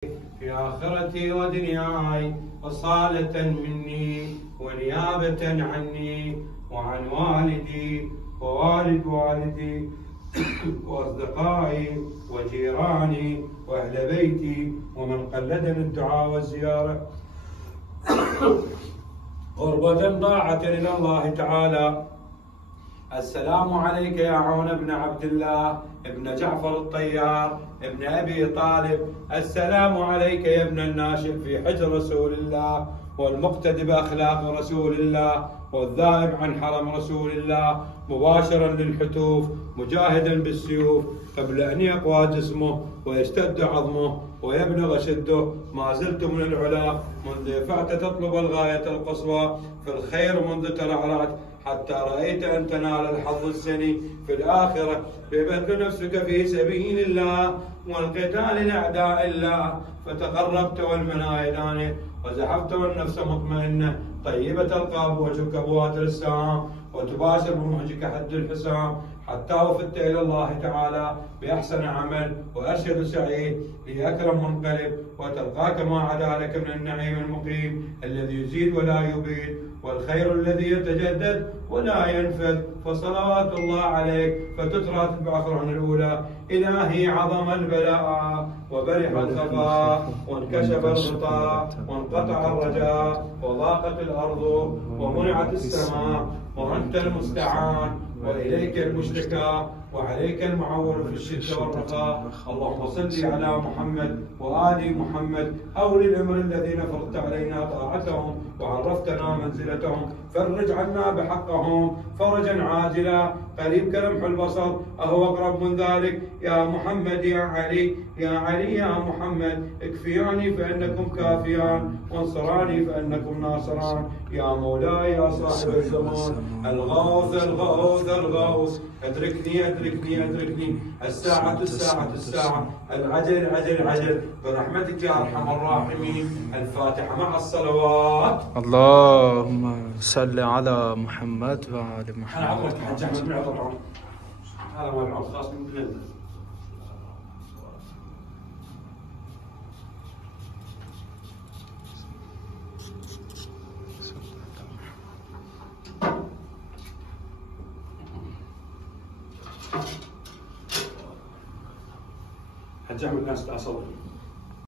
في آخرتي ودنياي، وصالة مني ونيابة عني وعن والدي ووالد والدي وأصدقائي وجيراني وأهل بيتي ومن قلدني الدعاء والزيارة قربة ضاعة إلى الله تعالى. السلام عليك يا عون بن عبد الله ابن جعفر الطيار ابن أبي طالب. السلام عليك يا ابن الناشئ في حجر رسول الله والمقتدي بأخلاق رسول الله والذائب عن حرم رسول الله، مباشرا للحتوف مجاهدا بالسيوف قبل أن يقوى جسمه ويشتد عظمه ويبلغ شده. ما زلت من العلا منذ فأت تطلب الغاية القصوى في الخير منذ ترعرعت حتى رأيت أن تنال الحظ السني في الآخرة ببذل نفسك في سبيل الله والقتال لأعداء الله، فتقربت والمنايا دانية وزحفت والنفس مطمئنة طيبة القاب وجهك بوادر السهام وتباشر بوجهك حد الحسام، حتى وفدت إلى الله تعالى بأحسن عمل وأرشد سعيد لأكرم منقلب، وتلقاك ما عدا لك من النعيم المقيم الذي يزيد ولا يبيد والخير الذي يتجدد ولا ينفذ. فصلوات الله عليك فتترى بأخرى الأولى. إلهي عظم البلاء وبرح الخفاء وانكشف الغطاء وانقطع الرجاء وضاقت الأرض ومنعت السماء وأنت المستعان وإليك المشتكى وعليك المعول في الشدة والرخاء. اللهم صل على محمد وآل محمد أولي الأمر الذين فرضت علينا طاعتهم وعرفتنا منزلتهم، فرج عنا بحقهم فرجا عاجلا قريب كلمح البصر أهو أقرب من ذلك. يا محمد يا علي يا علي يا محمد اكفياني فإنكم كافيان وانصراني فإنكم ناصران. يا مولاي يا صاحب الزمان الغوث الغوث الغوث أدركني أدركني أدركني الساعة الساعة الساعة العجل العجل العجل برحمتك يا أرحم الراحمين. الفاتحة مع الصلوات. اللهم صل على محمد وآل محمد. أنا عمرك حج أحمد بن عطر هذا ما العود خاص من بلاد. حج أحمد الناس تعصبوا.